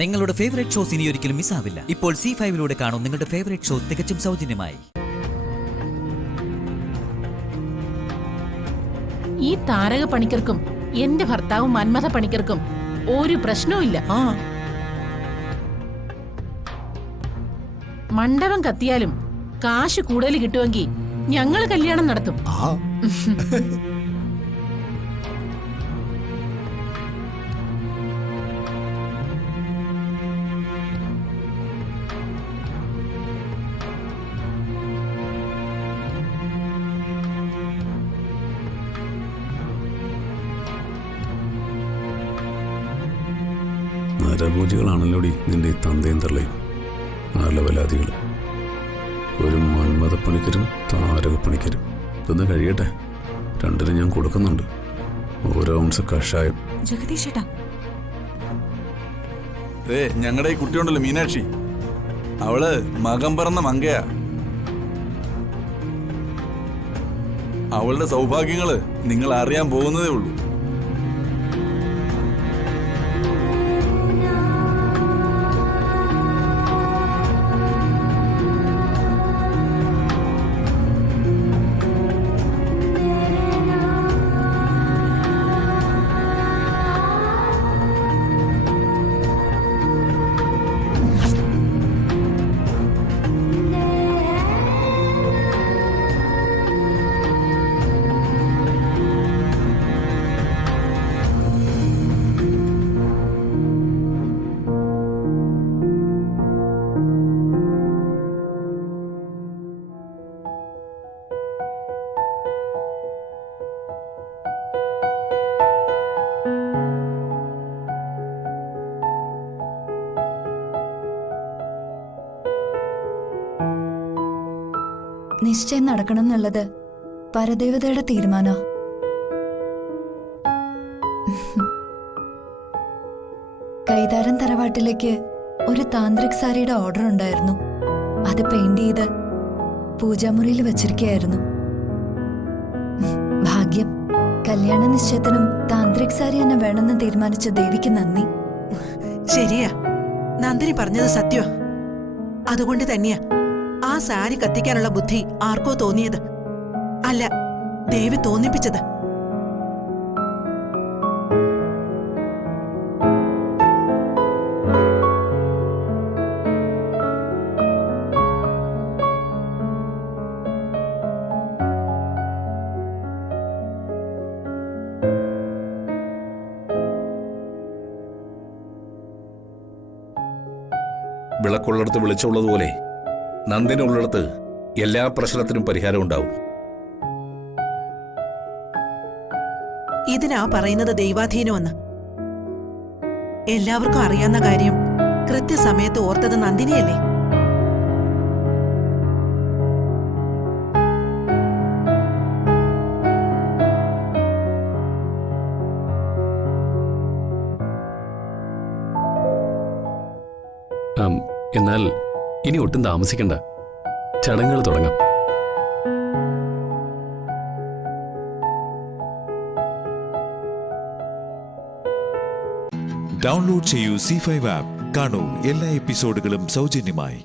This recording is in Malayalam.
നിങ്ങളുടെ ഫേവറേറ്റ് ഷോസ് ഇനി ഒരിക്കലും മിസ്സാവില്ല. ഇപ്പോൾ C5-ലൂടെ കാണും നിങ്ങളുടെ ഫേവറേറ്റ് ഷോ തികച്ചും സൗജന്യമായി. ഈ താരക പണിക്കർക്കും എന്റെ ഭർത്താവ് മന്മഥ പണിക്കർക്കും ഒരു പ്രശ്നവുമില്ല. മണ്ഡപം കത്തിയാലും കാശ് കൂടുതൽ കിട്ടുമെങ്കിൽ ഞങ്ങൾ കല്യാണം നടത്തും. നരഭൂജികളാണല്ലോടി നിന്റെ ഈ തന്തയും തള്ളയും. നല്ല വലാദികൾ. ഒരു മന്മഥപ്പണിക്കരും താരകപ്പണിക്കരും. ഇതൊന്ന് കഴിയട്ടെ. രണ്ടിനും ഞാൻ കൊടുക്കുന്നുണ്ട്. ഓരോ ഔൺസ് കഷായം. ജഗദീഷേട്ടാ, ഞങ്ങളുടെ ഈ കുട്ടിയുണ്ടല്ലോ മീനാക്ഷി, അവള് മകം പറന്ന മങ്കയാ. അവളുടെ സൗഭാഗ്യങ്ങള് നിങ്ങൾ അറിയാൻ പോകുന്നതേ ഉള്ളൂ. നിശ്ചയം നടക്കണം എന്നുള്ളത് പരദേവതയുടെ തീരുമാനോ? കൈതാരൻ തറവാട്ടിലേക്ക് ഒരു താന്ത്രിക് സാരിയുടെ ഓർഡർ ഉണ്ടായിരുന്നു. അത് പെയിന്റ് ചെയ്ത് പൂജാമുറിയിൽ വച്ചിരിക്കുകയായിരുന്നു. ഭാഗ്യം. കല്യാണ നിശ്ചയത്തിനും താന്ത്രിക് സാരി തന്നെ വേണമെന്ന് തീരുമാനിച്ച ദേവിക്ക് നന്ദി. ശരിയാ, നന്ദിനി പറഞ്ഞത് സത്യോ. അതുകൊണ്ട് തന്നെയാ ആ സാരി കത്തിക്കാനുള്ള ബുദ്ധി ആർക്കോ തോന്നിയത്. അല്ല, ദേവി തോന്നിപ്പിച്ചത്. വിളക്കുള്ളിടത്ത് വെളിച്ചമുള്ളതുപോലെ നന്ദിനി ഉള്ളിടത്ത് എല്ലാ പ്രശ്നത്തിനും പരിഹാരം ഉണ്ടാവും. ഇതിനാ പറയുന്നത് ദൈവാധീനമെന്ന്. എല്ലാവർക്കും അറിയാവുന്ന കാര്യം കൃത്യസമയത്ത് ഓർത്തത് നന്ദിനിയല്ലേ? എന്നാൽ ഇനി ഒട്ടും താമസിക്കണ്ട, ചടങ്ങുകൾ തുടങ്ങാം. ഡൗൺലോഡ് ചെയ്യൂ C5 ആപ്പ്. കാണൂ എല്ലാ എപ്പിസോഡുകളും സൗജന്യമായി.